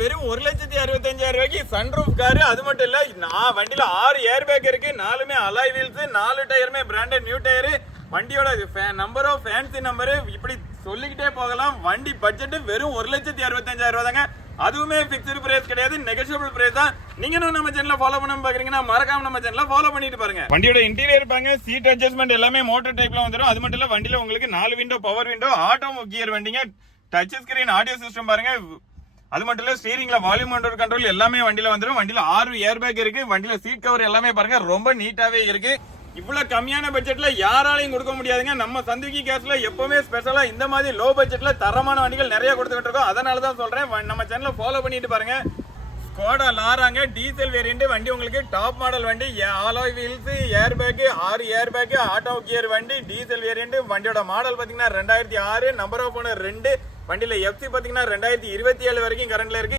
வெறும் 1,65,000 ரூபாய்க்கு sunroof car. அது மட்டும் இல்ல, நான் வண்டியில 6 ஏர் பேக் இருக்கு, 4மே அலாய் வீல்ஸ், 4 டயருமே பிராண்டட் நியூ டயரு. வண்டியோட நம்பரோ ஃபேன்சி நம்பரு இப்படி சொல்லிக்கிட்டே போகலாம். வண்டி பட்ஜெட் வெறும் 1,65,000 ரூபாய் தாங்க. அதுவுமே பிக்ஸ்டு பிரைஸ் கிடையாது, நெகோஷியபிள் பிரைஸ் தான். நீங்க நம்ம சேனலை ஃபாலோ பண்ணாம பாக்குறீங்கன்னா மறக்காம நம்ம சேனலை ஃபாலோ பண்ணிட்டு பாருங்க. வண்டியோட இன்டீரியர் பாருங்க, சீட் அட்ஜஸ்ட்மெண்ட் எல்லாமே மோட்டர் டைப்ல வந்துடும். அது மட்டும் இல்ல, வண்டியில உங்களுக்கு 4 window, power window, auto gear வண்டிங்க, டச் ஸ்கிரீன் ஆடியோ சிஸ்டம் பாருங்க. அது மட்டும் இல்ல, ஸ்டீரிங்ல வால்யூம் கண்ட்ரோல் எல்லாமே வண்டியில வந்துடும். வண்டியில 6 ஏர் பேக் இருக்கு. வண்டியில சீட் கவர் எல்லாமே பாருங்க ரொம்ப நீட்டாவே இருக்கு. இவ்வளவு கம்மியான பட்ஜெட்ல யாராலையும் கொடுக்க முடியாதுங்க. நம்ம சந்திவிகி கேஸ்ல எப்பவுமே ஸ்பெஷலா இந்த மாதிரி லோ பட்ஜெட்ல தரமான வண்டிகள் நிறைய கொடுத்துக்கிட்டு இருக்கோம். அதனாலதான் சொல்றேன், நம்ம சேனலை ஃபாலோ பண்ணிட்டு பாருங்க. ஸ்கோடா லாராங்க, டீசல் வேரியன்ட் வண்டி, உங்களுக்கு டாப் மாடல் வண்டி, alloy wheels, air bag, 6 air bag, auto gear வண்டி, டீசல் வேரியன்ட். வண்டியோட மாடல் பாத்தீங்கன்னா 2006, நம்பர் ஆஃப் ஓனர் 2. வண்டியில எஃப்சி பாத்தீங்கன்னா 2027 வரைக்கும் கரண்ட்ல இருக்கு.